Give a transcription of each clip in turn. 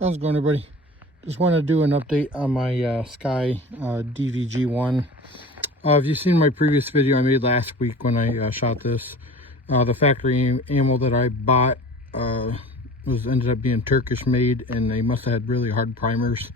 How's it going, everybody? Just want to do an update on my SCCY DVG one. If you've seen my previous video I made last week when I shot this, the factory ammo that I bought ended up being Turkish made, and they must have had really hard primers.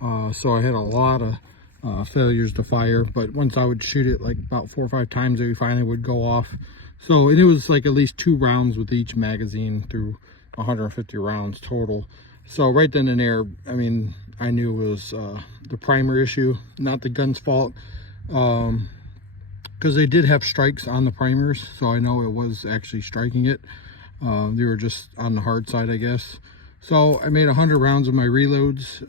So I had a lot of failures to fire, but once I would shoot it like about 4 or 5 times, it finally would go off. So, and it was like at least 2 rounds with each magazine through 150 rounds total. So right then and there, I mean, I knew it was the primer issue, not the gun's fault, because they did have strikes on the primers, so I know it was actually striking it. They were just on the hard side, I guess. So I made 100 rounds of my reloads.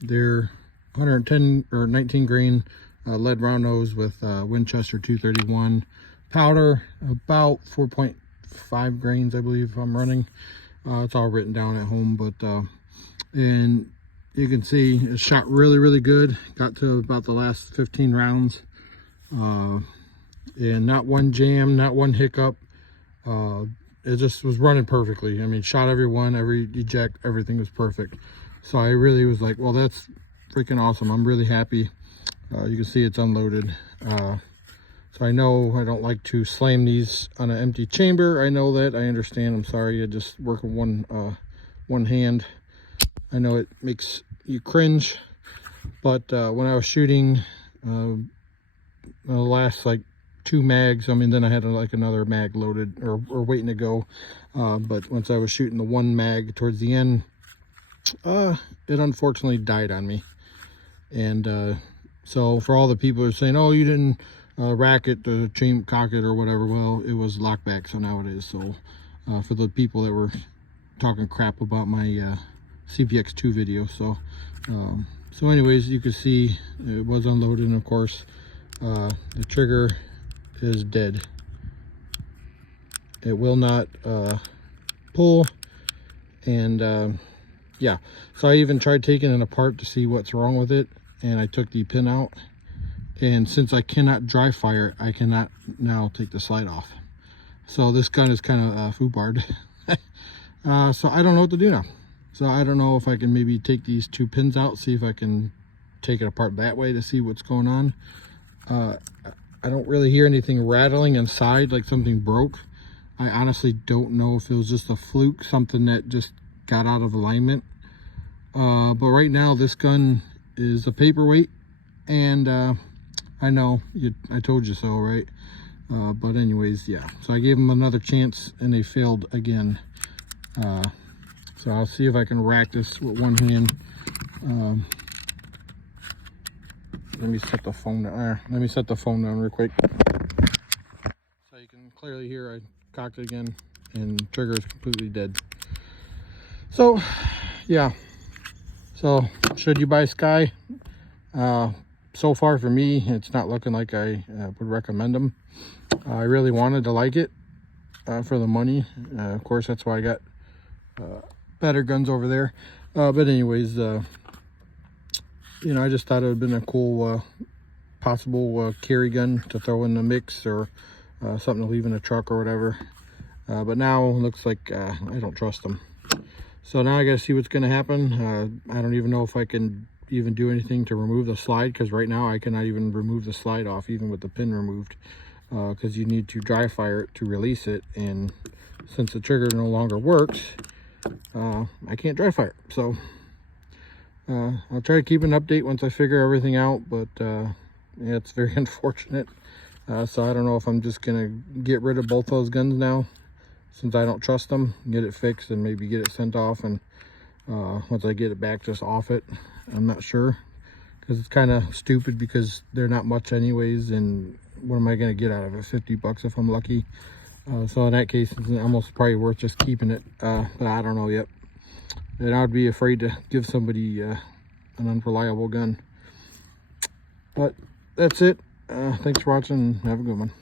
They're 110 or 19 grain lead round nose with Winchester 231 powder, about 4.5 grains, I believe I'm running. It's all written down at home, but and you can see it shot really good. Got to about the last 15 rounds, and not one jam, not one hiccup. It just was running perfectly. I mean, shot every one, every eject, everything was perfect. So I really was like, well, that's freaking awesome. I'm really happy. You can see it's unloaded. So I know I don't like to slam these on an empty chamber. I know that. I understand. I'm sorry. I just work with one hand. I know it makes you cringe. But when I was shooting the last like 2 mags, I mean, then I had like another mag loaded or waiting to go. But once I was shooting the 1 mag towards the end, it unfortunately died on me. And so for all the people who are saying, oh, you didn't rack it, cock it or whatever, well, it was locked back, so now it is. So for the people that were talking crap about my CPX2 video, so anyways, you can see it was unloaded, and of course the trigger is dead. It will not pull, and yeah, so I even tried taking it apart to see what's wrong with it, and I took the pin out. And since I cannot dry fire, I cannot now take the slide off. So this gun is kind of foobarred. So I don't know what to do now. So I don't know if I can maybe take these 2 pins out, see if I can take it apart that way to see what's going on. I don't really hear anything rattling inside like something broke. I honestly don't know if it was just a fluke, something that just got out of alignment. But right now this gun is a paperweight, and I know, I told you so, right? But anyways, yeah. So I gave them another chance, and they failed again. So I'll see if I can rack this with one hand. Let me set the phone down. Let me set the phone down real quick. So you can clearly hear I cocked it again, and trigger is completely dead. So, yeah. So, should you buy SCCY? So far for me, it's not looking like I would recommend them. I really wanted to like it for the money. Of course, that's why I got better guns over there. But anyways, you know, I just thought it would have been a cool possible carry gun to throw in the mix, or something to leave in a truck or whatever. But now it looks like I don't trust them. So now I gotta see what's gonna happen. I don't even know if I can even do anything to remove the slide, because right now I cannot even remove the slide off, even with the pin removed, because you need to dry fire it to release it, and since the trigger no longer works, I can't dry fire it. So I'll try to keep an update once I figure everything out, but yeah, it's very unfortunate. So I don't know if I'm just gonna get rid of both those guns now, since I don't trust them, get it fixed and maybe get it sent off, and once I get it back, just off it. I'm not sure, because it's kind of stupid, because they're not much anyways, and what am I going to get out of it? 50 bucks if I'm lucky. So in that case, it's almost probably worth just keeping it, but I don't know yet. And I'd be afraid to give somebody an unreliable gun. But that's it. Thanks for watching, and have a good one.